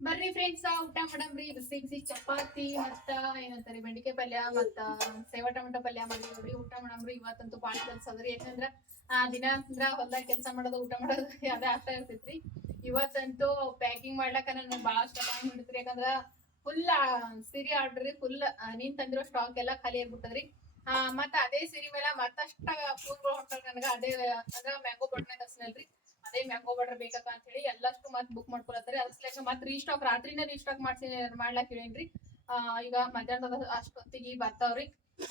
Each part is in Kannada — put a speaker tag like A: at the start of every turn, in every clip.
A: ಬರ್ರಿ ಫ್ರೆಂಡ್ಸ್ ಊಟ ಮಾಡಮ್ರಿ. ಬಿಸಿ ಚಪಾತಿ ಮತ್ತ ಏನಂತಾರೆ, ಬೆಂಡಿಕಾಯಿ ಪಲ್ಯ ಮತ್ತ ಸೇವಾ ಟೊಮೆಟೊ ಪಲ್ಯ ಮಾಡಿ ನೋಡ್ರಿ ಊಟ ಮಾಡಮ್ರಿ. ಇವತ್ತಂತೂ ಬಾಳ ಕೆಲ್ಸ ಅದ್ರಿ ಯಾಕಂದ್ರ ಆ ದಿನ ಅಂದ್ರ ಹೊಲ್ದಾಗ ಕೆಲ್ಸ ಮಾಡೋದು, ಊಟ ಮಾಡೋದು ಅದೇ ಆಗ್ತಾ ಇರ್ತೈತ್ರಿ. ಇವತ್ತಂತೂ ಪ್ಯಾಕಿಂಗ್ ಮಾಡ್ಲಾಕ ನನ್ ಬಾಳ ಟೈಮ್ ಹಿಡಿತ್ರಿ ಯಾಕಂದ್ರ ಫುಲ್ ಸೀರೆ ಆರ್ಡ್ರಿ ಫುಲ್ ನೀನ್ ತಂದಿರೋ ಸ್ಟಾಕ್ ಎಲ್ಲಾ ಖಾಲಿ ಆಗ್ಬಿಟ್ಟದ್ರಿ. ಆ, ಮತ್ತ ಅದೇ ಸಿರಿ ಮೇಲೆ ಮತ್ತಷ್ಟ ಪೂರ್ವ ಹೊಂಟಾರ ನನಗ ಅದೇ ಅಂದ್ರ ಮ್ಯಾಂಗೋ ಬಟ್ನೆ ತರ್ಸ್ನಲ್ರಿ ಅದೇ ಮ್ಯಾಂಗೋ ಬಟರ್ ಬೇಕಪ್ಪ ಅಂತ ಹೇಳಿ ಎಲ್ಲಷ್ಟು ಮತ್ ಬುಕ್ ಮಾಡ್ಕೊಳತ್ತಾರೆ ಅದ್ರಸ್ಲೇಕ ಮತ್ ರೀಸ್ಟಾಕ್ ರಾತ್ರಿನ ರೀಸ್ಟಾಕ್ ಮಾಡ್ಸಿ ಮಾಡ್ಲಾಕ್ ಹೇಳೇನ್ರಿ. ಈಗ ಮಧ್ಯಾಹ್ನದ ಅಷ್ಟೊತ್ತಿಗೆ ಬರ್ತಾವ್ರಿ.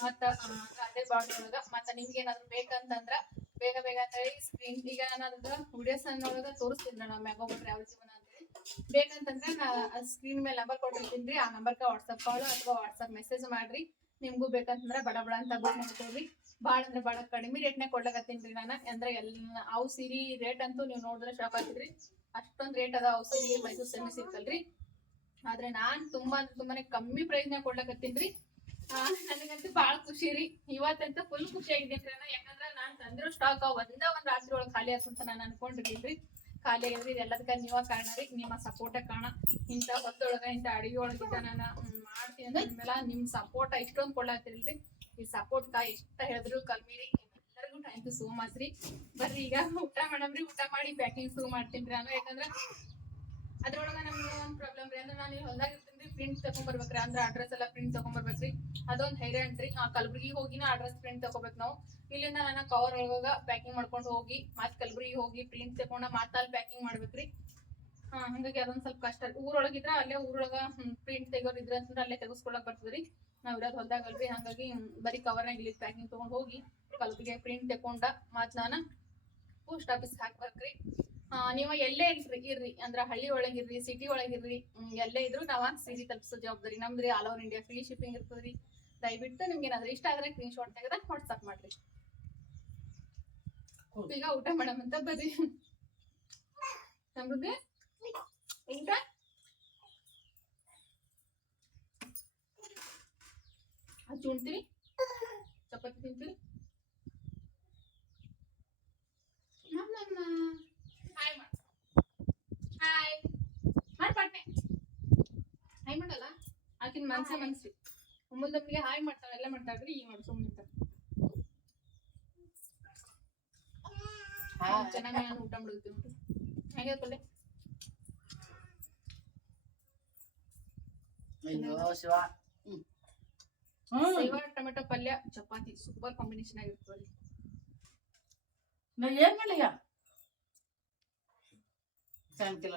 A: ಮತ್ತ ಅದೇ ಬಾಡ್ ಒಳಗ ಮತ್ತ ನಿಮ್ಗೆ ಏನಾದ್ರು ಬೇಕಂತಂದ್ರ ಬೇಗ ಬೇಗ ಅಂತ ಹೇಳಿ ಸ್ಕ್ರೀನ್ ಈಗ ನಾನು ವಿಡಿಯೋಸ್ ಒಳಗ ತೋರಿಸ್ತೀನಿ ನಾನು ಮ್ಯಾಂಗೋ ಬಟರ್ ಯಾವ ಜೀವನ ಅಂತ ಹೇಳಿ. ಬೇಕಂತಂದ್ರೆ ನಾ ಸ್ಕ್ರೀನ್ ಮೇಲೆ ನಂಬರ್ ಕೊಟ್ಟಿರ್ತೀನಿ ಆ ನಂಬರ್ಕ ವಾಟ್ಸಪ್ ಕಾಲ್ ಅಥವಾ ವಾಟ್ಸಪ್ ಮೆಸೇಜ್ ಮಾಡ್ರಿ. ನಿಮ್ಗೂ ಬೇಕಂತಂದ್ರೆ ಬಡ ಬಡ ಅಂತ ಬುಕ್ ಮಾಡ್ಕೊಳ್ರಿ ಬಾಳ ಅಂದ್ರೆ ಬಾಳ ಕಡಿಮೆ ರೇಟ್ನಾಗ ಕೊಡ್ಲಾಕತ್ತೀನಿ ನಾನು. ಅಂದ್ರೆ ಎಲ್ಲ ಅವು ಸೀರಿ ರೇಟ್ ಅಂತೂ ನೀವು ನೋಡಿದ್ರೆ ಶಾಕ್ ಆಗ್ತಿದ್ರಿ. ಅಷ್ಟೊಂದು ರೇಟ್ ಅದ ಅವು ಸೀರಿ ಮೈಸೂರು ಸೆಮಿ ಸಿಗ್ತಲ್ರಿ ಆದ್ರೆ ನಾನ್ ತುಂಬಾ ತುಂಬಾನೇ ಕಮ್ಮಿ ಪ್ರೈಸ್ನಾಗ ಕೊಡ್ಲಕತ್ತೀನ್ರಿ ರೀ. ನನಗಂತೂ ಬಾಳ ಖುಷಿ ರೀ. ಇವತ್ತಂತ ಫುಲ್ ಖುಷಿ ಆಗಿದ್ದೀನಿ ನಾನು ಯಾಕಂದ್ರ ನಾನ್ ತಂದಿರೋ ಸ್ಟಾಕ್ ಒಂದ ಒಂದ್ ರಾತ್ರಿ ಒಳಗೆ ಖಾಲಿ ಅಂತ ನಾನು ಅನ್ಕೊಂಡಿರ್ಲಿಲ್ರಿ ಖಾಲಿ ಆಗಿದ್ರಿ ಎಲ್ಲದಕ್ಕ ನೀವ ಕಾರಣ ರೀ. ನಿಮ್ಮ ಸಪೋರ್ಟ ಕಾರಣ. ಇಂಥ ಹೊತ್ತೊಳಗ ಇಂಥ ಅಡಿಗೆ ಒಳಗಿದ್ದ ನಾನು ಮಾಡ್ತೀನಿ ಅಂದ್ರೆ ನಿಮ್ ಸಪೋರ್ಟ್ ಇಷ್ಟೊಂದು ಕೊಡ್ಲಾತಿಲ್ರಿ ಈ ಸಪೋರ್ಟ್ ಕಾ ಎಷ್ಟ ಹೇಳಿದ್ರು ಕಲ್ಮಿರಿ ಎಲ್ಲರಿಗೂ ಥ್ಯಾಂಕ್ ಯು ಸೋ ಮಚ್ ರೀ. ಬರ್ರಿ, ಈಗ ಊಟ ಮಾಡಮ್ರಿ ಊಟ ಮಾಡಿ ಪ್ಯಾಕಿಂಗ್ ಶುರು ಮಾಡ್ತೀನಿ ನಾನು ಯಾಕಂದ್ರ ಅದ್ರೊಳಗ ನಮ್ಗೆ ಒಂದ್ ಪ್ರಾಬ್ಲಮ್ ರೀ. ಅಂದ್ರೆ ನಾನು ಇಲ್ಲಿ ಹೊಲ್ದಾಗ ಇರ್ತೀನಿ ಪ್ರಿಂಟ್ ತಗೊಂಡ್ಬರ್ಬೇಕ್ರಿ ಅಂದ್ರೆ ಅಡ್ರೆಸ್ ಎಲ್ಲ ಪ್ರಿಂಟ್ ತಗೊಂಡ್ಬರ್ಬೇಕ್ರಿ ಅದೊಂದ್ ಹೈರಾಣ್ ರೀ. ಆ ಕಲಬುರ್ಗಿ ಹೋಗಿನ ಅಡ್ರೆಸ್ ಪ್ರಿಂಟ್ ತಗೋಬೇಕು ನಾವು. ಇಲ್ಲಿಂದ ನಾನು ಕವರ್ ಒಳಗ ಪ್ಯಾಕಿಂಗ್ ಮಾಡ್ಕೊಂಡು ಹೋಗಿ ಮತ್ ಕಲಬುರ್ಗಿ ಹೋಗಿ ಪ್ರಿಂಟ್ ತಗೊಂಡ ಅಲ್ಲಿ ಪ್ಯಾಕಿಂಗ್ ಮಾಡ್ಬೇಕ್ರಿ ಹಾ, ಹಂಗಾಗಿ ಅದೊಂದ್ ಸ್ವಲ್ಪ ಕಷ್ಟ ರೀ. ಊರೊಳಗಿದ್ರ ಅಲ್ಲೇ ಊರೊಳಗ ಪ್ರಿಂಟ್ ತೆಗೋರ್ ಇದ್ರ ಅಂತಂದ್ರೆ ಅಲ್ಲೇ ತೆಗಿಸ್ಕೊಳಕ್ ಬರ್ತದ್ರಿ. ನಾವ್ ಇರೋದ್ ಹೊಲ್ದಾಗ ಅಲ್ರಿ ಹಂಗಾಗಿ ಬರೀ ಕವರ್ನಾಗ ಇಲ್ಲಿ ಪ್ಯಾಕಿಂಗ್ ತಗೊಂಡ್ ಹೋಗಿ ಕಲ್ಪಿಗೆ ಪ್ರಿಂಟ್ ತಕೊಂಡ ಮತ್ ನಾನು ಪೋಸ್ಟ್ ಆಫೀಸ್ ಹಾಕ್ಬೇಕ್ರಿ. ನೀವ ಎಲ್ಲೇ ಇರ್ರಿ ಇರ್ರಿ ಅಂದ್ರ ಹಳ್ಳಿ ಒಳಗಿರ್ರಿ ಸಿಟಿ ಒಳಗಿರ್ರಿ ಎಲ್ಲೇ ಇದ್ರು ನಾವ ಸೀರೆ ತಲುಪಿಸೋ ಜವಾಬ್ದಾರಿ ನಮ್ದ್ರಿ all over India free shipping ಇರ್ತದ್ರಿ. ದಯವಿಟ್ಟು ನಿಮ್ಗೆ ಏನಾದ್ರು ಇಷ್ಟ ಆದ್ರೆ ಸ್ಕ್ರೀನ್ ಶಾಟ್ ತೆಗೆದ ವಾಟ್ಸ್ಆಪ್ ಮಾಡ್ರಿ. ಈಗ ಊಟ ಮಾಡಮಂತ ಬರ್ರಿ ನಮ್ಗೆ ಊಟ? ಹಚ್ಚಿ ಉಣ್ತೀರಿ ಚಪಾತಿ ತಿಂತೀರಿ ನಮ್ ಹಾಯ್ ಹಾಯ್ ಮಾಡ್ ಪಟ್ನೆ. ಹಾಯ್ ಮಾಡಲ್ಲ? ಆಕಿನ ಮನ್ಸೇ ಮನ್ಸಿ. ಮುಂದೊಮ್ಮಿಗೆ ಹಾಯ್ ಮಾಡ್ತಾವ ಎಲ್ಲ ಮಾಡ್ತಾಳ್ರಿ ಈಗ ಮಾಡಿ ಸುಮ್ಮನೆ ಚೆನ್ನಾಗಿ ನಾನು ಊಟ ಮಾಡ್ತೀನಿ ಹಾಗೆ ಪಲ್ಲೆ
B: ಅಯ್ಯೋ ಶಿವ. ಹ್ಮ್. ಹ್ಮ್.
A: ಟೊಮೆಟೊ ಪಲ್ಯ ಚಪಾತಿ ಸೂಪರ್ ಕಾಂಬಿನೇಷನ್ ಆಗಿರ್ತದೆ
B: ನಾ ಏನ್ ಮಾಡ್ಲಿಗ ಸಾಯಂಕಾಲ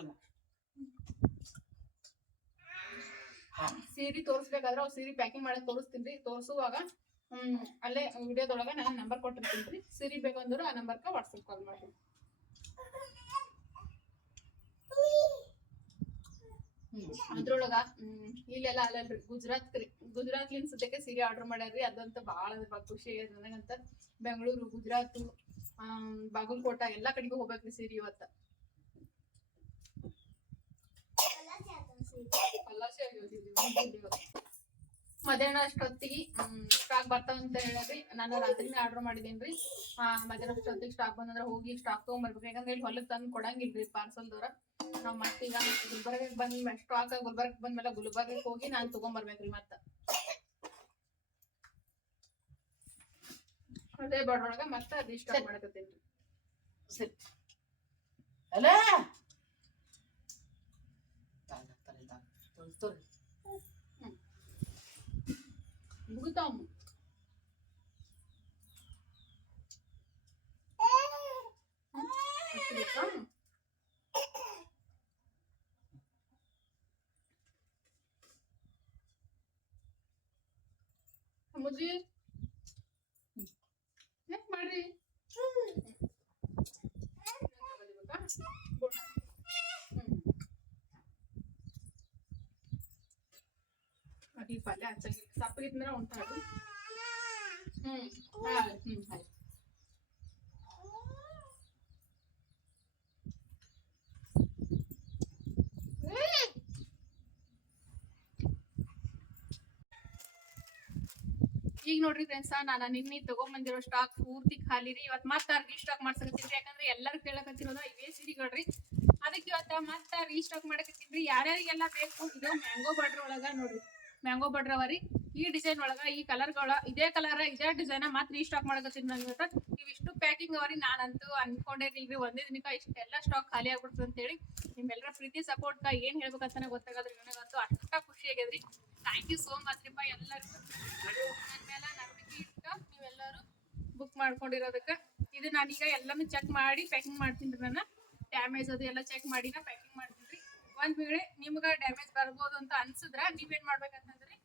A: ಸೀರೆ ತೋರಿಸ್ಬೇಕಾದ್ರೆ ಅವ್ ಸೀರೆ ಪ್ಯಾಕಿಂಗ್ ಮಾಡಕ್ ತೋರಿಸ್ತೀನಿ ತೋರಿಸುವಾಗ ಹ್ಮ್ ಅಲ್ಲೇ ವಿಡಿಯೋದೊಳಗ ನಾನು ನಂಬರ್ ಕೊಟ್ಟಿರ್ತೀನಿ ರೀ. ಸೀರೆ ಬೇಕಂದ್ರೆ ಆ ನಂಬರ್ಕ ವಾಟ್ಸಪ್ ಕಾಲ್ ಮಾಡಿ.
B: ಹ್ಮ್
A: ಅದ್ರೊಳಗ ಹ್ಮ್ ಇಲ್ಲೆಲ್ಲ ಅಲ್ಲಲ್ರಿ. ಗುಜರಾತ್ ರೀ. ಗುಜರಾತ್ಲಿಂದ ಸದ್ಯಕ್ಕೆ ಸೀರೆ ಆರ್ಡರ್ ಮಾಡ್ಯಾರ್ರಿ. ಅದಂತ ಭಾಳ ಅಂದ್ರೆ ಖುಷಿ ಆಗ್ಯದ ನನಗಂತ. ಬೆಂಗಳೂರು ಗುಜರಾತ್ ಬಾಗಲಕೋಟ ಎಲ್ಲಾ ಕಡೆಗೂ ಹೋಗ್ಬೇಕ್ರಿ ಸೀರೆ ಇವತ್ತ. ಮಧ್ಯಾಹ್ನ ಅಷ್ಟೊತ್ತಿಗೆ ಸ್ಟಾಕ್ ಬರ್ತಾವ ಅಂತ ಹೇಳ್ರಿ ನಾನು ರಾತ್ರಿನೇ ಆರ್ಡರ್ ಮಾಡಿದೇನ್ರಿ. ಆ ಮಧ್ಯಾಹ್ನ ಅಷ್ಟೊತ್ತಿಗೆ ಸ್ಟಾಕ್ ಬಂದ್ರೆ ಹೋಗಿ ಸ್ಟಾಕ್ ತಗೊಂಡ್ಬರ್ಬೇಕು ಯಾಕಂದ್ರೆ ಇಲ್ಲಿ ಹೊಲಕ್ ತಂದು ಕೊಡಂಗಿಲ್ರಿ ಪಾರ್ಸಲ್ದವ್ರ ನಾವ್ ಮತ್ತೀಗ ಗುಲ್ಬರ್ಗಕ್ಕೆ ಬಂದ್ ಸ್ಟಾಕ್ ಗುಲ್ಬರ್ಗ ಬಂದ್ಮೇಲೆ ಗುಲ್ಬರ್ಗಕ್ಕೆ ಹೋಗಿ ನಾನು ತಗೊಂಡ್ಬರ್ಬೇಕ್ರಿ ಮತ್ತ. ಅದೇ ಬಡ್ರೊಳಗ ಮತ್ತೆ ರೀಸ್ಟಾಕ್ ಮಾಡಕತ್ತೀನಿ
B: ಸರಿ. ಅಲ್ಲ ತೋರಿ
A: ಮುಗಿತಾವ್ ಮುಜಿ ಯಾಕೆ ಮಾಡ್ರಿ ಅದಿ ಪಲ್ಯ ಹಚ್ಚಂಗಿಲ್ಲ ಸಪ್ಪಗಿದ್ಮೇಲೆ ಉಂಟಾಡ್ರಿ ಹ್ಮ್ ಈಗ ನೋಡ್ರಿ ಫ್ರೆಂಡ್ಸ್ ನಾನು ನಿನ್ನೆ ತಗೊಂಬಂದಿರೋ ಸ್ಟಾಕ್ ಪೂರ್ತಿ ಖಾಲಿ ರೀ. ಇವತ್ತು ಮತ್ತೆ ಸ್ಟಾಕ್ ಮಾಡ್ಸಕತ್ತೀರಿ ಯಾಕಂದ್ರೆ ಎಲ್ಲರೂ ಕೇಳಕತ್ತಿರೋದ ಇವೇ ಸೀರೆಗಳ್ರಿ
C: ಅದಕ್ಕೆ ಇವತ್ತು ಮತ್ತೆ ರೀಸ್ಟಾಕ್ ಮಾಡಕತ್ತೀನ್ರಿ? ಯಾರ್ಯಾರಿಗೆಲ್ಲ ಬೇಕು? ಇದು ಮ್ಯಾಂಗೋ ಬಾರ್ಡ್ರ್ ಒಳಗ ನೋಡ್ರಿ. ಮ್ಯಾಂಗೋ ಬಾರ್ಡ್ರ್ ಅವ ರೀ. ಈ ಡಿಸೈನ್ ಒಳಗ, ಈ ಕಲರ್ಗಳ ಇದೇ ಕಲರ್ ಇದೇ ಡಿಸೈನ್ ಮತ್ತೆ ರೀಸ್ಟಾಕ್ ಮಾಡಕತ್ತೀನಿ ನಾನು ಇವತ್ತ ಇವಿಷ್ಟು ಪ್ಯಾಕಿಂಗ್ ಅವರಿ ನಾನಂತೂ ಇಲ್ರಿ ಒಂದೇ ದಿನಕ್ಕ ಇಷ್ಟೆಲ್ಲ ಸ್ಟಾಕ್ ಖಾಲಿ ಆಗ್ಬಿಡ್ತು ಅಂತೇಳಿ ನಿಮ್ಮೆಲ್ಲರ ಪ್ರೀತಿ ಸಪೋರ್ಟ್ ಏನ್ ಹೇಳ್ಬೇಕಂತ ಗೊತ್ತಾಗಲ್ರಿ. ನನಗಂತೂ ಅಷ್ಟ ಖುಷಿ ಆಗ್ಯದ್ರಿ. ಥ್ಯಾಂಕ್ ಯು ಸೋ ಮಚ್ ರೀಪ ಎಲ್ಲರಿಗೂ ನನ್ನ ಮೇಲೆ ನಂಬಿಕೆ ಇಟ್ಟು ನೀವೆಲ್ಲರೂ ಬುಕ್ ಮಾಡ್ಕೊಂಡಿರೋದಕ್ಕೆ. ಇದು ನಾನೀಗ ಎಲ್ಲಾನು ಚೆಕ್ ಮಾಡಿ ಪ್ಯಾಕಿಂಗ್ ಮಾಡ್ತೀನಿ ರೀ ನಾನು. ಡ್ಯಾಮೇಜ್ ಅದು ಎಲ್ಲ ಚೆಕ್ ಮಾಡಿ ನಾ ಪ್ಯಾಕಿಂಗ್ ಮಾಡ್ತೀನಿ ರೀ. ಒಂದು ವೇಳೆ ನಿಮ್ಗೆ ಡ್ಯಾಮೇಜ್ ಬರ್ಬೋದು ಅಂತ ಅನ್ಸಿದ್ರೆ ನೀವೇನು ಮಾಡ್ಬೇಕಂತಂದ್ರಿ?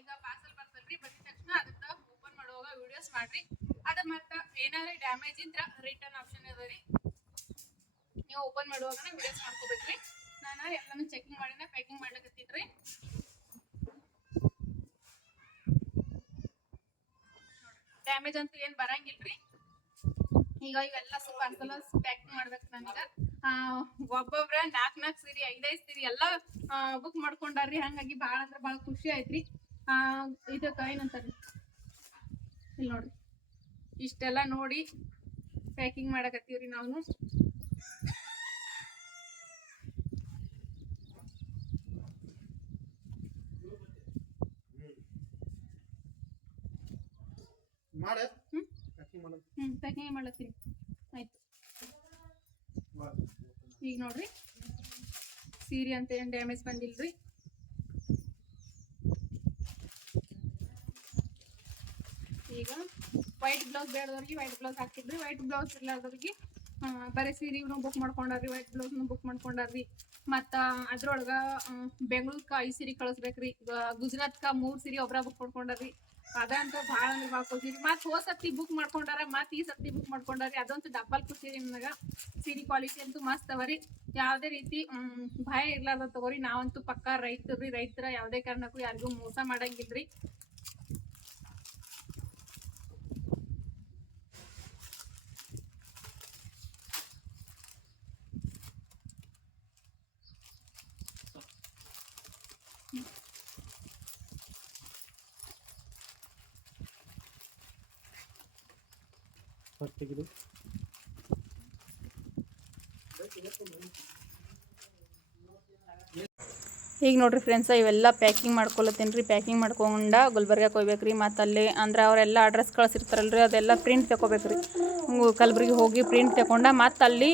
C: ಈಗ ಪಾರ್ಸಲ್ ಬರ್ತಲ್ರಿ ಬಂದಿದ ತಕ್ಷಣ ಅದನ್ನ ಓಪನ್ ಮಾಡುವಾಗ ವಿಡಿಯೋಸ್ ಮಾಡ್ರಿ. ಅದ ಮತ್ತೆ ಏನಾದ್ರೆ ಡ್ಯಾಮೇಜ್ ಇದ್ರೆ ರಿಟರ್ನ್ ಆಪ್ಷನ್ ಅದ ರೀ. ನೀವು ಓಪನ್ ಮಾಡುವಾಗ ವಿಡಿಯೋಸ್ ಮಾಡ್ಕೋಬೇಕ್ರಿ. ನಾನು ಎಲ್ಲಾನು ಚೆಕಿಂಗ್ ಮಾಡಿನ ಪ್ಯಾಕಿಂಗ್ ಮಾಡ್ಲಕತ್ತೀನಿ ಡ್ಯಾಮೇಜ್ ಅಂತೂ ಏನ್ ಬರಂಗಿಲ್ರಿ. ಈಗ ಇವೆಲ್ಲ ಪಾರ್ಸಲ್ ಪ್ಯಾಕ್ ಮಾಡ್ಬೇಕು ನನಗ ಒಬ್ಬೊಬ್ರ ನಾಲ್ಕ್ ನಾಲ್ಕ್ ಸೀರಿ, ಐದೈದ್ ಸೀರಿ ಎಲ್ಲ ಬುಕ್ ಮಾಡ್ಕೊಂಡಾರ್ರಿ. ಹಂಗಾಗಿ ಬಹಳ ಅಂದ್ರ ಬಾಳ ಖುಷಿ ಆಯ್ತ್ರಿ. ಆ, ಇದಕ್ಕ ಏನಂತಾರ್ರಿ? ಇಲ್ಲಿ ನೋಡ್ರಿ. ಇಷ್ಟೆಲ್ಲ ನೋಡಿ ಪ್ಯಾಕಿಂಗ್ ಮಾಡಕತ್ತೀವ್ರಿ ನಾವು
D: ಮಾಡ.
C: ಹ್ಮ್?
D: ಪ್ಯಾಕಿಂಗ್
C: ಮಾಡ್ಲತ್ತೀನಿ. ಆಯ್ತು. ಈಗ ನೋಡ್ರಿ. ಸೀರೆ ಅಂತ ಏನ್ ಡ್ಯಾಮೇಜ್ ಬಂದಿಲ್ರಿ? ಈಗ ವೈಟ್ ಬ್ಲೌಸ್ ಬೇಡದವ್ರಿಗೆ ವೈಟ್ ಬ್ಲೌಸ್ ಹಾಕಿದ್ರಿ ವೈಟ್ ಬ್ಲೌಸ್ ಇರ್ಲಾರ್ದವ್ರಿಗೆ ಬರೀ ಸೀರೆಗೂ ಬುಕ್ ಮಾಡ್ಕೊಂಡಾರ್ರಿ ವೈಟ್ ಬ್ಲೌಸ್ನು ಬುಕ್ ಮಾಡ್ಕೊಂಡಾರ್ರಿ. ಮತ್ತ ಅದ್ರೊಳಗ ಬೆಂಗಳೂರ್ಕ ಐದು ಸೀರೆ ಕಳಿಸ್ಬೇಕ್ರಿ. ಗುಜರಾತ್ಕ ಮೂರು ಸೀರೆ ಒಬ್ರ ಬುಕ್ ಮಾಡ್ಕೊಂಡಾರ್ರಿ. ಅದಂತೂ ಭಾಳ ಅಂದ್ರೆ ಭಾಳ ಖುಷಿ ರೀ ಮತ್ತೆ ಹೋದ್ ಸತಿ ಬುಕ್ ಮಾಡ್ಕೊಂಡಾರ, ಮತ್ತೆ ಈ ಸತಿ ಬುಕ್ ಮಾಡ್ಕೊಂಡಾರಿ, ಅದಂತೂ ಡಬ್ಬಲ್ ಖುಷಿ ರೀ ನನಗ ಸೀರೆ ಕ್ವಾಲಿಟಿ ಅಂತೂ ಮಸ್ತ್ ಅವರಿ ಯಾವುದೇ ರೀತಿ ಭಯ ಇರ್ಲಾರ್ದ ತಗೋರಿ. ನಾವಂತೂ ಪಕ್ಕಾ ರೈತರು ರೈತರ ಯಾವುದೇ ಕಾರಣಕ್ಕೂ ಯಾರಿಗೂ ಮೋಸ ಮಾಡಂಗಿಲ್ರಿ
D: ತೆಗೆದು
A: ಈಗ ನೋಡ್ರಿ ಫ್ರೆಂಡ್ಸ ಇವೆಲ್ಲ ಪ್ಯಾಕಿಂಗ್ ಮಾಡ್ಕೊಳತ್ತೀನಿ ರೀ. ಪ್ಯಾಕಿಂಗ್ ಮಾಡ್ಕೊಂಡ ಗುಲ್ಬರ್ಗಕ್ಕೆ ಹೋಗ್ಬೇಕು ರೀ. ಮತ್ತು ಅಲ್ಲಿ ಅಂದ್ರೆ ಅವರೆಲ್ಲ ಅಡ್ರೆಸ್ ಕಳಿಸಿರ್ತಾರಲ್ರಿ. ಅದೆಲ್ಲ ಪ್ರಿಂಟ್ ತೊಗೋಬೇಕು ರೀ. ಕಲಬುರ್ಗಿ ಹೋಗಿ ಪ್ರಿಂಟ್ ತಗೊಂಡ ಮತ್ತು ಅಲ್ಲಿ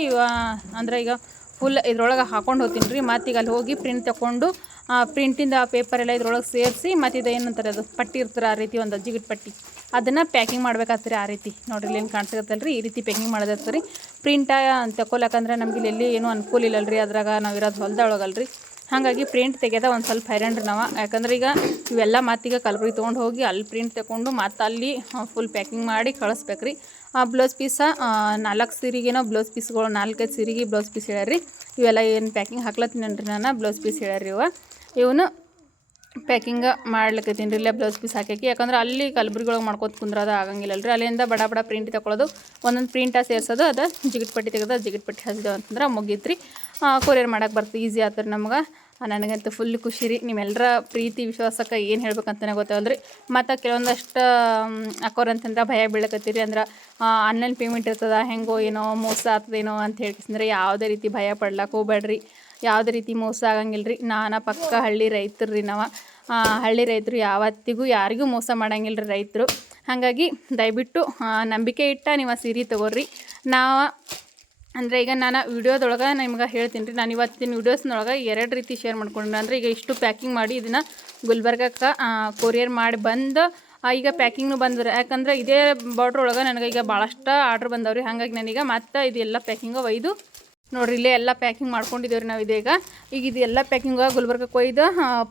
A: ಅಂದ್ರೆ ಈಗ ಫುಲ್ ಇದ್ರೊಳಗೆ ಹಾಕೊಂಡು ಹೋಗ್ತೀನಿ ರೀ. ಮತ್ತು ಈಗ ಅಲ್ಲಿ ಹೋಗಿ ಪ್ರಿಂಟ್ ತಗೊಂಡು ಪ್ರಿಂಟಿಂದ ಪೇಪರ್ ಎಲ್ಲ ಇದ್ರೊಳಗೆ ಸೇರಿಸಿ, ಮತ್ತು ಇದು ಏನಂತಾರೆ ಅದು, ಪಟ್ಟಿ ಇರ್ತಾರೆ ಆ ರೀತಿ, ಒಂದು ಜಿಗಿಟ್ ಪಟ್ಟಿ. ಅದನ್ನು ಪ್ಯಾಕಿಂಗ್ ಮಾಡ್ಬೇಕಾಗ್ತದೆ ಆ ರೀತಿ. ನೋಡ್ರಿ ಇಲ್ಲಿ ಏನು ರೀ ಈ ರೀತಿ ಪ್ಯಾಕಿಂಗ್ ಮಾಡೋದಿರ್ತದೆ ರೀ ಪ್ರಿಂಟ ತಗೊಳಕಂದ್ರೆ ನಮ್ಗೆ ಇಲ್ಲಿ ಏನು ಅನುಕೂಲ ಇಲ್ಲ ರೀ ಅದ್ರಾಗ ನಾವು ಇರೋದು ಹೊಲ್ದೊಳಗಲ್ಲ ರೀ ಹಾಗಾಗಿ ಪ್ರಿಂಟ್ ತೆಗೆದ ಒಂದು ಸ್ವಲ್ಪ ಹೈರಾಣ ರೀ ನಾವು. ಯಾಕಂದ್ರೆ ಈಗ ಇವೆಲ್ಲ ಮತ್ತೀಗ ಕಲಬುರ್ಗಿ ತೊಗೊಂಡು ಹೋಗಿ ಅಲ್ಲಿ ಪ್ರಿಂಟ್ ತಗೊಂಡು ಮತ್ತು ಅಲ್ಲಿ ಫುಲ್ ಪ್ಯಾಕಿಂಗ್ ಮಾಡಿ ಕಳಿಸ್ಬೇಕು ರೀ ಆ ಬ್ಲೌಸ್ ಪೀಸ ನಾಲ್ಕು ಸೀರಿಗೇನೋ ಬ್ಲೌಸ್ ಪೀಸ್ಗಳು ನಾಲ್ಕೈದು ಸೀರಿಗೆ ಬ್ಲೌಸ್ ಪೀಸ್ ಹೇಳ್ಯಾರಿ ಇವೆಲ್ಲ ಏನು ಪ್ಯಾಕಿಂಗ್ ಹಾಕ್ಲತ್ತೀನನ್ರಿ ನಾನು? ಬ್ಲೌಸ್ ಪೀಸ್ ಹೇಳ್ಯಾರಿ ಇವ. ಇವನು ಪ್ಯಾಕಿಂಗ್ ಮಾಡ್ಲಿಕ್ಕತ್ತೀನಿ ಇಲ್ಲೇ ಬ್ಲೌಸ್ ಪೀಸ್ ಹಾಕಿ ಯಾಕಂದ್ರೆ ಅಲ್ಲಿ ಕಲಬುರ್ಗಿ ಒಳಗೆ ಮಾಡ್ಕೊತ ಆಗಂಗಿಲ್ಲ ರೀ ಅಲ್ಲಿಂದ ಬಡ ಬಡ ಪ್ರಿಂಟ್ ತಗೊಳ್ಳೋದು ಒಂದೊಂದು ಪ್ರಿಂಟ ಸೇರ್ಸೋದು, ಅದು ಜಿಗಿಟ್ ಪಟ್ಟಿ ತೆಗೆದು ಜಿಗಿಟ್ ಪಟ್ಟಿ ಹಚ್ಚಿದೆವು ಅಂತಂದ್ರೆ ಮುಗೀತು ರೀ ಕೊರಿಯರ್ ಮಾಡಕ್ಕೆ ಬರ್ತೀವಿ ಈಸಿ ಆತ್ರಿ ನಮ್ಗೆ. ನನಗಂತೂ ಫುಲ್ ಖುಷಿ ರೀ ನಿಮ್ಮೆಲ್ಲರ ಪ್ರೀತಿ, ವಿಶ್ವಾಸಕ್ಕೆ ಏನು ಹೇಳ್ಬೇಕಂತಲೇ ಗೊತ್ತಾಗಲ್ಲ ರೀ ಮತ್ತು ಕೆಲವೊಂದಷ್ಟು ಅಕ್ಕೋರ್ ಅಂತಂದ್ರೆ ಭಯ ಬೀಳಕತ್ತೀರಿ. ಅಂದ್ರೆ ಆನ್ಲೈನ್ ಪೇಮೆಂಟ್ ಇರ್ತದ, ಹೆಂಗೋ ಏನೋ ಮೋಸ ಆಗ್ತದೇನೋ ಅಂತ ಹೇಳ್ಕಂದ್ರೆ ಯಾವುದೇ ರೀತಿ ಭಯ ಪಡ್ಲಕ್ಕೆ ಹೋಗ್ಬೇಡ್ರಿ ಯಾವುದೇ ರೀತಿ ಮೋಸ ಆಗಂಗಿಲ್ಲ ರೀ ನಾನು ಪಕ್ಕ ಹಳ್ಳಿ ರೈತರು ರೀ ನಾವು ಹಳ್ಳಿ ರೈತರು ಯಾವತ್ತಿಗೂ ಯಾರಿಗೂ ಮೋಸ ಮಾಡಂಗಿಲ್ಲ ರೀ ರೈತರು. ಹಾಗಾಗಿ ದಯವಿಟ್ಟು ನಂಬಿಕೆ ಇಟ್ಟ ನೀವು ಸೀರೆ ತಗೋರಿ. ನಾವು ಅಂದರೆ ಈಗ ನಾನು ವಿಡಿಯೋದೊಳಗೆ ನಿಮ್ಗೆ ಹೇಳ್ತೀನಿ ರೀ. ನಾನು ಇವತ್ತಿನ ವಿಡಿಯೋಸ್ನೊಳಗೆ ಎರಡು ರೀತಿ ಶೇರ್ ಮಾಡ್ಕೊಂಡೆ. ಅಂದರೆ ಈಗ ಇಷ್ಟು ಪ್ಯಾಕಿಂಗ್ ಮಾಡಿ ಇದನ್ನು ಗುಲ್ಬರ್ಗಕ್ಕೆ ಕೊರಿಯರ್ ಮಾಡಿ ಬಂದು ಈಗ ಪ್ಯಾಕಿಂಗ್ನು ಬಂದ್ರೆ ಯಾಕಂದ್ರೆ ಇದೇ ಬಾರ್ಡ್ರ್ ಒಳಗೆ ನನಗೆ ಈಗ ಭಾಳಷ್ಟು ಆರ್ಡ್ರ್ ಬಂದವ್ರಿ ಹಾಗಾಗಿ ನನಗೆ ಮತ್ತೆ ಇದೆಲ್ಲ ಪ್ಯಾಕಿಂಗ್ ಒಯ್ದು ನೋಡ್ರಿ, ಇಲ್ಲೇ ಎಲ್ಲ ಪ್ಯಾಕಿಂಗ್ ಮಾಡ್ಕೊಂಡಿದ್ದೇವೆ ರೀ ನಾವು ಇದೀಗ. ಈಗ ಇದು ಎಲ್ಲ ಪ್ಯಾಕಿಂಗ್ ಗುಲ್ಬರ್ಗಕ್ಕೆ ಒಯ್ದು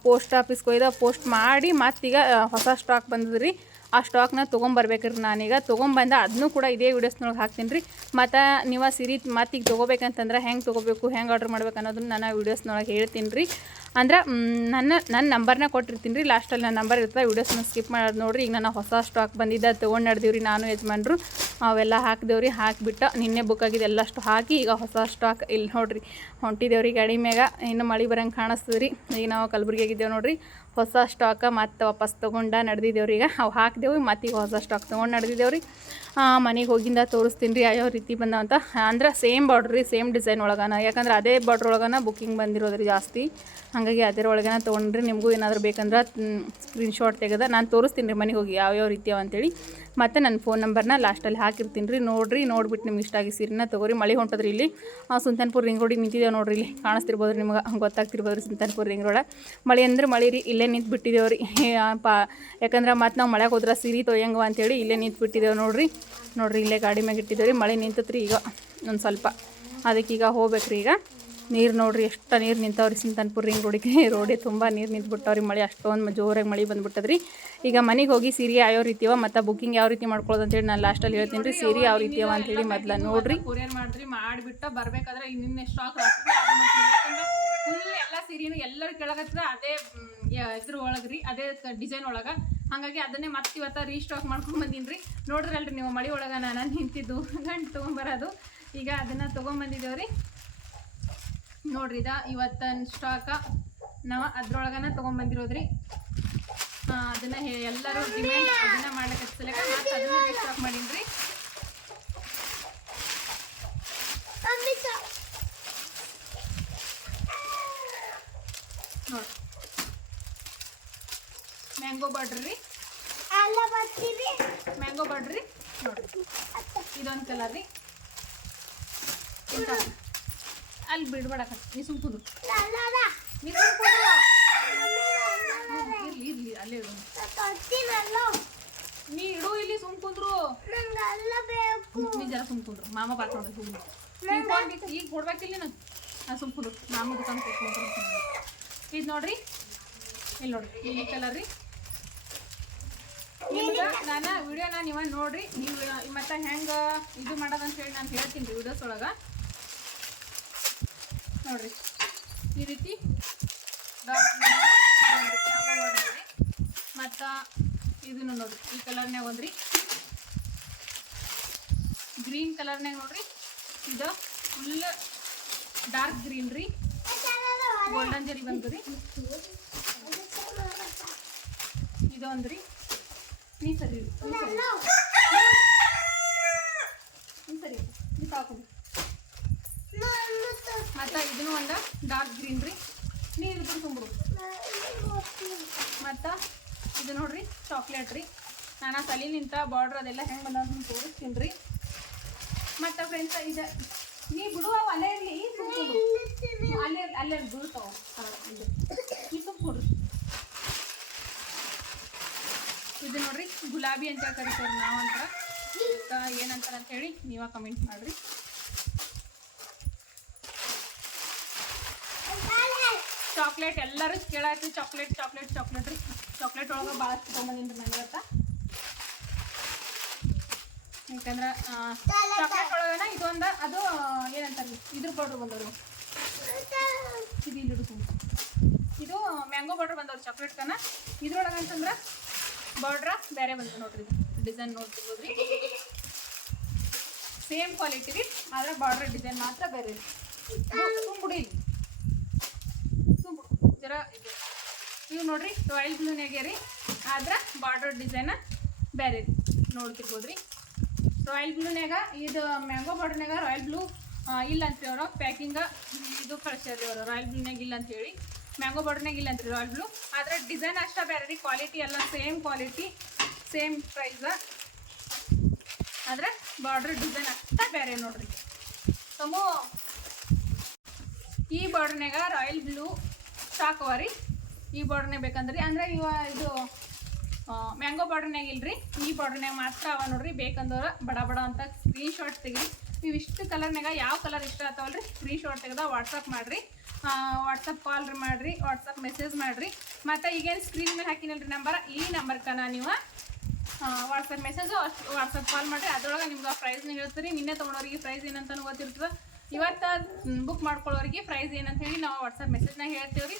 A: ಪೋಸ್ಟ್ ಆಫೀಸ್ಗೆ ಒಯ್ದು ಪೋಸ್ಟ್ ಮಾಡಿ ಮತ್ತೀಗ ಹೊಸ ಸ್ಟಾಕ್ ಬಂದದ್ರಿ ಆ ಸ್ಟಾಕ್ನ ತೊಗೊಂಬರ್ಬೇಕ್ರಿ ನಾನೀಗ. ತೊಗೊಂಬಂದ ಅದನ್ನು ಕೂಡ ಇದೇ ವೀಡಿಯೋಸ್ನೊಳಗೆ ಹಾಕ್ತೀನಿ ರೀ. ಮತ್ತು ನೀವು ಸಿರಿ ಮತ್ತೀಗ ತೊಗೋಬೇಕಂತಂದ್ರೆ ಹೆಂಗೆ ತೊಗೋಬೇಕು, ಹೆಂಗೆ ಆರ್ಡ್ರ್ ಮಾಡ್ಬೇಕು ಅನ್ನೋದನ್ನು ನಾನು ವೀಡಿಯೋಸ್ನೊಳಗೆ ಹೇಳ್ತೀನಿ ರೀ. ಅಂದ್ರೆ ನನ್ನ ನನ್ನ ನಂಬರ್ನ ಕೊಟ್ಟಿರ್ತೀನಿ ರೀ. ಲಾಸ್ಟಲ್ಲಿ ನನ್ನ ನಂಬರ್ ಇರ್ತದೆ ವೀಡಿಯೋಸ್ನ ಸ್ಕಿಪ್ ಮಾಡೋದು ನೋಡಿರಿ. ಈಗ ನಾನು ಹೊಸ ಸ್ಟಾಕ್ ಬಂದಿದ್ದ ತೊಗೊಂಡು ನಡೆದೀವ್ರಿ ನಾನು ಯಜಮಾನ್ರು. ಅವೆಲ್ಲ ಹಾಕಿದೇವ್ರಿ, ಹಾಕಿಬಿಟ್ಟು ನಿನ್ನೆ ಬುಕ್ ಆಗಿದೆ ಎಲ್ಲಷ್ಟು ಹಾಕಿ ಈಗ ಹೊಸ ಸ್ಟಾಕ್ ಇಲ್ಲಿ ನೋಡ್ರಿ. ಹೊಂಟಿದೇವ್ರಿ ಗಾಡಿ ಮ್ಯಾಗ. ಇನ್ನು ಮಳೆ ಬರಂಗೆ ಕಾಣಿಸ್ತದೆ ರೀ ಈಗ ನಾವು ಕಲಬುರ್ಗಿ ನೋಡಿರಿ. ಹೊಸ ಸ್ಟಾಕ ಮತ್ತು ವಾಪಸ್ ತೊಗೊಂಡ ನಡೆದಿದ್ದೇವ್ರಿ ಈಗ. ಅವು ಹಾಕಿದೆವು, ಮತ್ತು ಈಗ ಹೊಸ ಸ್ಟಾಕ್ ತೊಗೊಂಡು ನಡೆದಿದ್ದೇವ್ರಿ ಮನೆಗೆ ಹೋಗಿಂದ ತೋರಿಸ್ತೀನಿ ರೀ ಯಾವ್ಯಾವ ರೀತಿ ಬಂದವಂತ ಅಂದ್ರೆ ಸೇಮ್ ಬಾರ್ಡ್ರಿ ಸೇಮ್ ಡಿಸೈನ್ ಒಳಗನ. ಯಾಕಂದ್ರೆ ಅದೇ ಬಾರ್ಡ್ರ್ ಒಳಗನ ಬುಕ್ಕಿಂಗ್ ಬಂದಿರೋದ್ರಿ ಜಾಸ್ತಿ. ಹಾಗಾಗಿ ಅದರ ತೊಗೊಂಡ್ರೆ ನಿಮಗೂ ಏನಾದರೂ ಬೇಕಂದ್ರೆ ಸ್ಕ್ರೀನ್ಶಾಟ್ ತೆಗೆದ ನಾನು ತೋರಿಸ್ತೀನಿ ರೀ ಮನೆಗೆ ಹೋಗಿ ಯಾವ್ಯಾವ ರೀತಿಯವ ಅಂತೇಳಿ. ಮತ್ತು ನನ್ನ ಫೋನ್ ನಂಬರ್ನ ಲಾಸ್ಟಲ್ಲಿ ಹಾಕಿರ್ತೀನಿ ರೀ. ನೋಡಿರಿ ನೋಡ್ಬಿಟ್ಟು ನಿಮ್ಗೆ ಇಷ್ಟ ಆಗಿ ಸೀರೆನ ತೊಗೊರಿ. ಮಳೆ ಹೊಂಟದ್ರಿ ಇಲ್ಲಿ. ಸುಲ್ತಾನ್ಪುರ್ ರಿಂಗ್ ರೋಡಿಗೆ ನಿಂತಿದ್ದೇವೆ ನೋಡ್ರಿ ಇಲ್ಲಿ. ಕಾಣಿಸ್ತಿರ್ಬೋದು ರೀ ನಿಮ್ಗೆ. ಗೊತ್ತಾಗ್ತಿರ್ಬೋದು ರೀ ಸುಲ್ತಾನ್ಪುರ್ ರಿಂಗ್ ರೋಡ ಮಳೆ ಅಂದ್ರೆ ಮಳೆ ರೀ. ಇಲ್ಲೇ ನಿಂತು ಬಿಟ್ಟಿದ್ದೇವೆ ರೀ ಪಾ, ಯಾಕಂದ್ರೆ ಮತ್ತೆ ನಾವು ಮಳೆಗೆ ಹೋದ್ರೆ ಸೀರೆ ತೊಯ್ಯಂಗವ ಅಂತೇಳಿ ಇಲ್ಲೇ ನಿಂತು ಬಿಟ್ಟಿದ್ದೇವೆ ನೋಡ್ರಿ. ನೋಡ್ರಿ ಇಲ್ಲೇ ಗಾಡಿ ಮ್ಯಾಗೆ ಇಟ್ಟಿದ್ದೇವೆ ರೀ. ಮಳೆ ನಿಂತತ್ರಿ ಈಗ ಒಂದು ಸ್ವಲ್ಪ. ಅದಕ್ಕೆ ಈಗ ಹೋಗ್ಬೇಕ್ರಿ ಈಗ. ನೀರು ನೋಡ್ರಿ ಎಷ್ಟು ನೀರು ನಿಂತವ್ರಿ ಸುಲ್ತಾನ್ಪುರ್ ರಿಂಗ್ ರೋಡಿಗೆ. ರೋಡಿ ತುಂಬ ನೀರು ನಿಂತ್ಬಿಟ್ಟವ್ರಿ ಮಳೆ, ಅಷ್ಟೊಂದು ಜೋರಾಗಿ ಮಳೆ ಬಂದ್ಬಿಟ್ಟದ್ರಿ. ಈಗ ಮನೆಗೆ ಹೋಗಿ ಸೀರೆ ಯಾವ ರೀತಿಯವ ಮತ್ತು ಬುಕ್ಕಿಂಗ್ ಯಾವ ರೀತಿ ಮಾಡ್ಕೊಳ್ಳೋದು ಅಂತೇಳಿ ನಾನು ಲಾಸ್ಟಲ್ಲಿ ಹೇಳ್ತೀನಿ ರೀ. ಸೀರೆ ಯಾವ ರೀತಿಯವ ಅಂತೇಳಿ ಮೊದ್ಲ ನೋಡ್ರಿ. ಕೊರಿಯರ್ ಮಾಡಿದ್ರಿ ಮಾಡಿಬಿಟ್ಟು ಬರ್ಬೇಕಾದ್ರೆ ಇನ್ನಿನ್ನ ಸ್ಟಾಕ್ ಫುಲ್ ಎಲ್ಲ ಸೀರೆನು ಎಲ್ಲರೂ ಕೆಳಗತ್ರ ಅದೇ ಇದ್ರ ಒಳಗ್ರಿ ಅದೇ ಡಿಸೈನ್ ಒಳಗೆ. ಹಾಗಾಗಿ ಅದನ್ನೇ ಮತ್ತೆ ಇವತ್ತು ರೀಸ್ಟಾಕ್ ಮಾಡ್ಕೊಂಡ್ ಬಂದೀನಿ ರೀ. ನೋಡ್ರಲ್ರಿ ನೀವು ಮಳಿ ಒಳಗ ನಾನು ನಿಂತಿದ್ದು ಗಂಟು ತೊಗೊಂಬರೋದು. ಈಗ ಅದನ್ನ ತೊಗೊಂಬಂದಿದ್ದೇವ್ರಿ ನೋಡ್ರಿ ಇದ ಇವತ್ತಿನ ಸ್ಟಾಕ ನಾವು ಅದ್ರೊಳಗನ ತೊಗೊಂಬಂದಿರೋದ್ರಿ ಬಂದಿರೋದ್ರಿ. ಅದನ್ನ ಎಲ್ಲರೂ ಡಿಮ್ಯಾಂಡ್ ಅದನ್ನ ಮಾಡ್ಲಿಕ್ಕೆ ಸಲಕ ಮತ್ತೆ ಅದನ್ನ ಸ್ಟಾಕ್ ಮಾಡೀನಿ ನೋಡಿ. ಮ್ಯಾಂಗೋ ಬಾಡ್ರಿ ಮ್ಯಾಂಗೋ ಬಾಡ್ರಿ ನೋಡ್ರಿ. ಇದೊಂದು ಕಲರ್ ರೀ. ಅಲ್ಲಿ ಬಿಡ್ಬೇಡ ನೀ ಸುಮ್ ಕುದು ಇರ್ಲಿ ಇರ್ಲಿ ಅಲ್ಲೇ ಇಡು ನೀ ಇಡು ಇಲ್ಲಿ ಸುಮ್ ಕುಂದ್ರು. ನೀ ಜರ ಸುಮ್ ಕುಂದ್ರು. ಮಾಮ ಬಾತ್ಕೊಂಡ್ರೆ ಸುಮ್ ಈಗ ಕೊಡ್ಬೇಕಿಲ್ಲ ನಾನು? ನಾ ಸುಮ್ ಕುಂದ್ರು. ಮಾಮ ದುಕಾನ್ ಕೊಟ್ಕೊಂಡ್ರು ಇದು ನೋಡ್ರಿ. ಇಲ್ಲಿ ನೋಡ್ರಿ. ಈ ಕಲರ್ ರೀ ವಿಡಿಯೋ ನಾನು ವಿಡಿಯೋನ ನೀವು ನೋಡ್ರಿ. ನೀವು ಮತ್ತೆ ಹೆಂಗೆ ಇದು ಮಾಡೋದಂತ ಹೇಳಿ ನಾನು ಹೇಳ್ತೀನಿ ರೀ ವಿಡಿಯೋಸ್ ಒಳಗೆ. ನೋಡ್ರಿ. ಈ ರೀತಿ ಮತ್ತು ಇದನ್ನು ನೋಡ್ರಿ. ಈ ಕಲರ್ನ್ಯಾಗ ಒಂದ್ರಿ. ಗ್ರೀನ್ ಕಲರ್ನ್ಯಾಗ ನೋಡ್ರಿ. ಇದು ಫುಲ್ ಡಾರ್ಕ್ ಗ್ರೀನ್ ರೀ. ಗೋಲ್ಡನ್ ಜರಿ ಬಂತು ರೀ. ಇದೊಂದ್ರಿ. ನೀ ಸರಿ ಇರು, ನೀ ಸರಿ ಇರು. ನೀ ಸರಿ ಇರು, ನೀ ತಾಕೊಂಡಿ ಮತ್ತು ಇದನ್ನು ಒಂದು ಡಾರ್ಕ್ ಗ್ರೀನ್ ರೀ. ನೀರು ಇದ್ರ ತುಂಬಿಡು ಮತ್ತು ಇದು ನೋಡ್ರಿ ಚಾಕ್ಲೇಟ್ ರೀ. ನಾನು ತಲೆ ನಿಂತ ಬಾರ್ಡ್ರ್ ಅದೆಲ್ಲ ಹೆಂಗೆ ಬಂದ ತೋರಿಸ್ತೀನಿ ರೀ. ಮತ್ತು ಫ್ರೆಂಡ್ಸ್ ಇದು ನೀ ಬಿಡುವ ಅಲ್ಲೇ ಇರಲಿ ಅಲ್ಲೇ ಅಲ್ಲೇ ಬೀಳ್ತಾವ ನೀ ಸುಮ್ಕೊಡ್ರಿ ಇದು. ನೋಡ್ರಿ ಗುಲಾಬಿ ಅಂತ ಕರಿತೀವಿ ನಾವಂತ ಅಂತ ಏನಂತಾರ ಅಂತ ಹೇಳಿ ನೀವ ಕಮೆಂಟ್ ಮಾಡ್ರಿ. ಚಾಕ್ಲೇಟ್ ಎಲ್ಲರೂ ಕೇಳಾಯ್ತು ಚಾಕ್ಲೇಟ್ ಚಾಕ್ಲೇಟ್ ಚಾಕ್ಲೇಟ್ ರೀ. ಚಾಕ್ಲೇಟ್ ಒಳಗೆ ಭಾಳಷ್ಟು ತೊಗೊಂಬಂದಿನಿ ನಾನು ಅಂತ ಯಾಕಂದ್ರೆ ಚಾಕ್ಲೇಟ್ ಒಳಗನ ಇದೊಂದು, ಅದು ಏನಂತಾರೆ ಇದ್ರ ಪೌಡ್ರ್ ಬಂದವರು. ಇದು ಇದು ಮ್ಯಾಂಗೋ ಪೌಡ್ರ್ ಬಂದವ್ರು ಚಾಕ್ಲೇಟ್ ಕನ ಇದ್ರೊಳಗೆ ಅಂತಂದ್ರೆ ಬಾರ್ಡ್ರ ಬೇರೆ ಬಂತು ನೋಡ್ರಿ ಡಿಸೈನ್ ನೋಡ್ತಿರ್ಬೋದು ರೀ ಸೇಮ್ ಕ್ವಾಲಿಟಿ ರೀ, ಆದ್ರೆ ಬಾರ್ಡ್ರ್ ಡಿಸೈನ್ ಮಾತ್ರ ಬೇರೆ ರೀ. ತುಂಬ ಇದು. ಇವು ನೋಡ್ರಿ ರಾಯಲ್ ಬ್ಲೂನಾಗೆ ರೀ. ಆದ್ರೆ ಬಾರ್ಡರ್ ಡಿಸೈನ ಬೇರೆ ನೋಡ್ತಿರ್ಬೋದು ರೀ ರಾಯಲ್ ಬ್ಲೂನ್ಯಾಗ ಇದು ಮ್ಯಾಂಗೋ ಬಾರ್ಡರ್ನಾಗ ರಾಯಲ್ ಬ್ಲೂ ಇಲ್ಲ ಅಂತ್ರಿ ಅವ್ರು ಪ್ಯಾಕಿಂಗ ಇದು ಕಳ್ಸ್ಯಾರಿ ಅವರು. ರಾಯಲ್ ಬ್ಲೂನಾಗ ಇಲ್ಲ ಅಂತ ಹೇಳಿ. ಮ್ಯಾಂಗೋ ಬಾರ್ಡರ್ನಾಗ ಇಲ್ಲ ಅಂತ್ರಿ ರಾಯಲ್ ಬ್ಲೂ ಆದ್ರೆ ಡಿಸೈನ್ ಅಷ್ಟೇ ಬೇರೆ ರೀ. ಕ್ವಾಲಿಟಿ ಎಲ್ಲ ಸೇಮ್ ಕ್ವಾಲಿಟಿ ಸೇಮ್ ಪ್ರೈಸ ಆದ್ರೆ ಬಾರ್ಡರ್ ಡಿಸೈನ್ ಅಷ್ಟೇ ಬೇರೆ ನೋಡ್ರಿ. ಸಮೂ ಈ ಬಾರ್ಡರ್ನಾಗ ರಾಯಲ್ ಬ್ಲೂ ಸ್ಟಾಕ್ ಅವ ರೀ ಈ ಬಾರ್ಡರ್ನಾಗ ಬೇಕಂದ್ರಿ. ಅಂದ್ರೆ ಇವ ಇದು ಮ್ಯಾಂಗೋ ಬಾರ್ಡರ್ನಾಗ ಇಲ್ರಿ. ಈ ಬಾರ್ಡರ್ನಾಗ ಮಾತ್ರ ಅವ ನೋಡ್ರಿ. ಬೇಕಂದ್ರೆ ಬಡ ಬಡ ಅಂತ ಸ್ಕ್ರೀನ್ ಶಾಟ್ ತೆಗಿರಿ. ನೀವು ಇಷ್ಟು ಕಲರ್ನಾಗ ಯಾವ ಕಲರ್ ಇಷ್ಟ ಆತಾವಲ್ರಿ ಸ್ಕ್ರೀನ್ ಶಾಟ್ ತೆಗೆದ ವಾಟ್ಸಪ್ ಮಾಡ್ರಿ. ವಾಟ್ಸಪ್ ಕಾಲ್ ಮಾಡ್ರಿ ವಾಟ್ಸಪ್ ಮೆಸೇಜ್ ಮಾಡ್ರಿ. ಮತ್ತು ಈಗೇನು ಸ್ಕ್ರೀನ್ ಮೇಲೆ ಹಾಕಿನಲ್ರಿ ನಂಬರ್? ಈ ನಂಬರ್ಕನ ನೀವು ವಾಟ್ಸಪ್ ಮೆಸೇಜು ವಾಟ್ಸಪ್ ಕಾಲ್ ಮಾಡಿರಿ. ಅದ್ರೊಳಗೆ ನಿಮ್ಗೆ ಪ್ರೈಸ್ನ ಹೇಳ್ತೀರಿ. ನಿನ್ನೆ ತೊಗೊಳೋರಿಗೆ ಪ್ರೈಸ್ ಏನಂತ ಗೊತ್ತಿರ್ತದೆ. ಇವತ್ತು ಬುಕ್ ಮಾಡ್ಕೊಳ್ಳೋರಿಗೆ ಪ್ರೈಸ್ ಏನಂತ ಹೇಳಿ ನಾವು ವಾಟ್ಸಪ್ ಮೆಸೇಜ್ನಾಗ ಹೇಳ್ತೀವಿ ರೀ.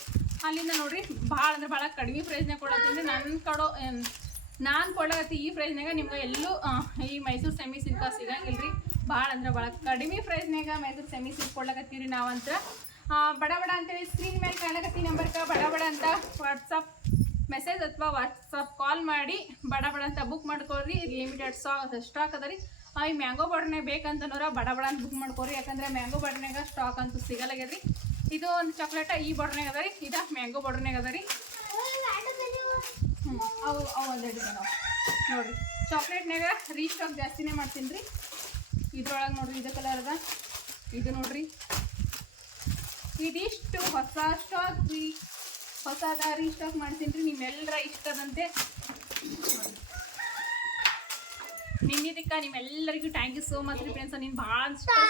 A: ಅಲ್ಲಿಂದ ನೋಡಿರಿ, ಭಾಳ ಅಂದ್ರೆ ಭಾಳ ಕಡಿಮೆ ಪ್ರೈಸ್ನಾಗ ಕೊಡತ್ತೀನಿ ನನ್ನ ಕಡೋ ನಾನು ಕೊಡಕತ್ತಿ ಈ ಪ್ರೈಸ್ನಾಗ ನಿಮ್ಗೆ ಎಲ್ಲೂ ಈ ಮೈಸೂರು ಸೆಮಿ ಸಿಲ್ಕ ರೀ. ಭಾಳ ಅಂದ್ರೆ ಭಾಳ ಕಡಿಮೆ ಪ್ರೈಸ್ನಾಗ ಮೈಸೂರು ಸೆಮಿ ಸಿಲ್ಕ್ ಕೊಡ್ಲಕತ್ತೀರಿ ನಾವಂತ ಬಡ ಬಡ ಅಂತೇಳಿ ಸ್ಕ್ರೀನ್ ಮೇಲೆ ಕಾಣಕತ್ತಿ ನಂಬರ್ಕ ಬಡ ಬಡ ಅಂತ ವಾಟ್ಸಪ್ ಮೆಸೇಜ್ ಅಥವಾ ವಾಟ್ಸಪ್ ಕಾಲ್ ಮಾಡಿ ಬಡ ಬಡ ಅಂತ ಬುಕ್ ಮಾಡ್ಕೊಳ್ರಿ. ಲಿಮಿಟೆಡ್ ಸ್ಟಾಕ್ ಸ್ಟಾಕ್ ಅದ ರೀ. ಈ ಮ್ಯಾಂಗೋ ಬಾರ್ಡ್ನಾಗ ಬೇಕಂತನೋರ ಬಡ ಬಡ ಅಂತ ಬುಕ್ ಮಾಡ್ಕೋರಿ. ಯಾಕಂದ್ರೆ ಮ್ಯಾಂಗೋ ಬಾರ್ಡ್ನಾಗ ಸ್ಟಾಕ್ ಅಂತೂ ಸಿಗಲಾಗ್ಯದ ರೀ ಇದು ಒಂದು ಚಾಕ್ಲೇಟ ಈ ಬಾರ್ಡ್ನಾಗ ಅದ ರೀ, ಇದು ಮ್ಯಾಂಗೋ ಬಾರ್ಡ್ನಾಗ ಅದ ರೀ. ಹ್ಞೂ ಅವು ಅವು ಒಂದೆರಡು ನಾವು ನೋಡಿರಿ ಚಾಕ್ಲೇಟ್ನಾಗ ರೀಸ್ಟಾಕ್ ಜಾಸ್ತಿನೇ ಮಾಡ್ತೀನಿ ರೀ. ಇದ್ರೊಳಗೆ ನೋಡ್ರಿ, ಇದು ಕಲರ್ ಅದ. ಇದು ನೋಡ್ರಿ. ಇದಿಷ್ಟು ಹೊಸ ಸ್ಟಾಕ್ ರೀ. ಹೊಸದ ರೀಸ್ಟಾಕ್ ಮಾಡ್ತೀನಿ ರೀ ನಿಮ್ಮೆಲ್ಲರ ಇಷ್ಟದಂತೆ. ನಿನ್ನಿದಕ್ಕ ನಿಮ್ಮೆಲ್ಲರಿಗೂ ಥ್ಯಾಂಕ್ ಯು ಸೋ ಮಚ್ ರೀ ಫ್ರೆಂಡ್ಸ್ ನೀನು ಭಾಳ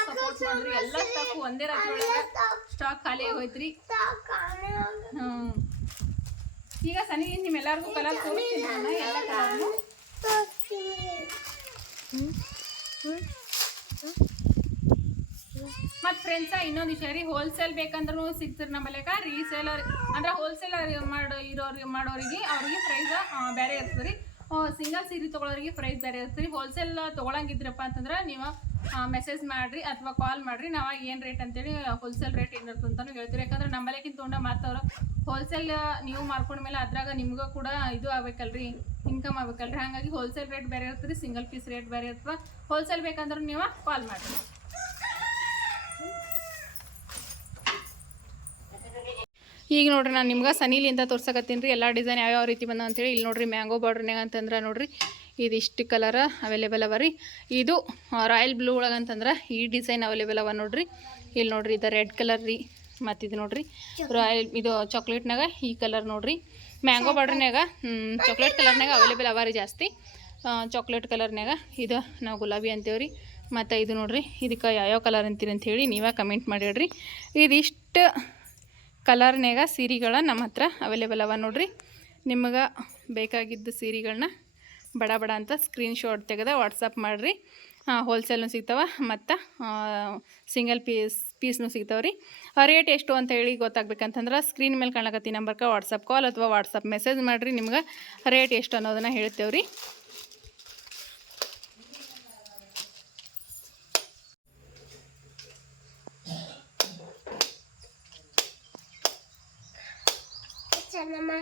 A: ಸಪೋರ್ಟ್ ಮಾಡಿದ್ರಿ. ಎಲ್ಲ ಸ್ಟಾಕ್ ಒಂದೇ ರಾತ್ರಿ ಒಳಗೆ ಸ್ಟಾಕ್ ಖಾಲಿ ಆಗೋಯ್ತ್ರಿ. ಹ್ಞೂ ಈಗ ಸನಿ ನಿಮ್ಮೆಲ್ಲರಿಗೂ ಕಲರ್ ತೋರಿಸ್ತೀನಿ ನಾನು. ಎಲ್ಲ ಕಲರ್ನು ಮತ್ತು ಫ್ರೆಂಡ್ಸ ಇನ್ನೊಂದು ವಿಷಯ ರೀ. ಹೋಲ್ಸೇಲ್ ಬೇಕಂದ್ರೂ ಸಿಗ್ತಾರೆ ನಮ್ಮಲ್ಲೇಕ ರೀಸೇಲರ್ ಅಂದ್ರೆ ಹೋಲ್ಸೇಲರ್ ಮಾಡೋ ಇರೋರಿಗೆ ಮಾಡೋರಿಗೆ ಅವ್ರಿಗೆ ಪ್ರೈಸ್ ಬೇರೆ ಇರ್ತದೆ ರೀ. ಸಿಂಗಲ್ ಸೀರೆ ತೊಗೊಳೋರಿಗೆ ಪ್ರೈಸ್ ಬೇರೆ ಇರುತ್ತೆ. ಹೋಲ್ಸೇಲ್ ತೊಗೊಳಂಗಿದ್ರಪ್ಪ ಅಂತಂದ್ರೆ ನೀವು ಮೆಸೇಜ್ ಮಾಡಿರಿ ಅಥವಾ ಕಾಲ್ ಮಾಡಿರಿ. ನಾವು ಏನು ರೇಟ್ ಅಂತೇಳಿ ಹೋಲ್ಸೇಲ್ ರೇಟ್ ಏನಿರುತ್ತೆ ಅಂತಲೂ ಹೇಳ್ತೀವಿ. ಯಾಕಂದ್ರೆ ನಮ್ಮಲ್ಲೇಕಿಂತ ತೊಗೊಂಡ ಮಾತವ್ರು ಹೋಲ್ಸೇಲ್ ನೀವು ಮಾರ್ಕೊಂಡ ಮೇಲೆ ಅದ್ರಾಗ ನಿಮಗೂ ಕೂಡ ಇದು ಆಗ್ಬೇಕಲ್ರಿ ಇನ್ಕಮ್ ಆಗ್ಬೇಕಲ್ರಿ. ಹಾಗಾಗಿ ಹೋಲ್ಸೇಲ್ ರೇಟ್ ಬೇರೆ ಇರ್ತದೆ ಸಿಂಗಲ್ ಪೀಸ್ ರೇಟ್ ಬೇರೆ ಇರ್ತದೆ. ಹೋಲ್ಸೇಲ್ ಬೇಕಂದ್ರೆ ನೀವು ಕಾಲ್ ಮಾಡಿರಿ. ಈಗ ನೋಡ್ರಿ ನಾನು ನಿಮ್ಗೆ ಸನೀಲಿಂದ ತೋರ್ಸಕತ್ತೀನಿ ರೀ, ಎಲ್ಲ ಡಿಸೈನ್ ಯಾವ್ಯಾವ ರೀತಿ ಬಂದ ಅಂತೇಳಿ. ಇಲ್ಲಿ ನೋಡ್ರಿ ಮ್ಯಾಂಗೋ ಬಾರ್ಡ್ರ್ನಾಗ ಅಂತಂದ್ರೆ ನೋಡ್ರಿ ಇಷ್ಟು ಕಲರ್ ಅವೈಲೇಬಲ್ ಅವ ರೀ. ಇದು ರಾಯಲ್ ಬ್ಲೂ ಒಳಗೆ ಅಂತಂದ್ರೆ ಈ ಡಿಸೈನ್ ಅವೈಲೇಬಲ್ ಅವ ನೋಡ್ರಿ. ಇಲ್ಲಿ ನೋಡ್ರಿ ಇದು ರೆಡ್ ಕಲರ್ ರೀ, ಮತ್ತು ಇದು ನೋಡ್ರಿ ರಾಯಲ್, ಇದು ಚಾಕ್ಲೇಟ್ನಾಗ ಈ ಕಲರ್ ನೋಡ್ರಿ. ಮ್ಯಾಂಗೋ ಬಾರ್ಡ್ರ್ನಾಗ ಚಾಕ್ಲೇಟ್ ಕಲರ್ನಾಗ ಅವೈಲೇಬಲ್ ಅವ ರೀ ಜಾಸ್ತಿ. ಚಾಕ್ಲೇಟ್ ಕಲರ್ನಾಗ ಇದು ನಾವು ಗುಲಾಬಿ ಅಂತೇವ್ರಿ ಮತ್ತು ಇದು ನೋಡ್ರಿ, ಇದಕ್ಕೆ ಯಾವ್ಯಾವ ಕಲರ್ ಅಂತೀರಿ ಅಂಥೇಳಿ ನೀವೇ ಕಮೆಂಟ್ ಮಾಡಿಡ್ರಿ ಇದಿಷ್ಟು ಕಲರ್ನ್ಯಾಗ ಸೀರೆಗಳ ನಮ್ಮ ಹತ್ರ ಅವೈಲೇಬಲ್ ಅವ ನೋಡ್ರಿ. ನಿಮಗೆ ಬೇಕಾಗಿದ್ದ ಸೀರೆಗಳನ್ನ ಬಡ ಬಡ ಅಂತ ಸ್ಕ್ರೀನ್ಶಾಟ್ ತೆಗೆದು ವಾಟ್ಸಪ್ ಮಾಡಿರಿ. ಹೋಲ್ಸೇಲ್ನು ಸಿಗ್ತಾವ ಮತ್ತು ಸಿಂಗಲ್ ಪೀಸ್ ಪೀಸ್ನು ಸಿಗ್ತಾವೆ ರೀ ರೇಟ್ ಎಷ್ಟು ಅಂತ ಹೇಳಿ ಗೊತ್ತಾಗ್ಬೇಕಂತಂದ್ರೆ ಸ್ಕ್ರೀನ್ ಮೇಲೆ ಕಾಣಕತ್ತಿ ನಂಬರ್ಗೆ ವಾಟ್ಸಪ್ ಕಾಲ್ ಅಥವಾ ವಾಟ್ಸಪ್ ಮೆಸೇಜ್ ಮಾಡಿರಿ. ನಿಮ್ಗೆ ರೇಟ್ ಎಷ್ಟು ಅನ್ನೋದನ್ನು ಹೇಳ್ತೇವೆ ರೀ
E: 看了吗？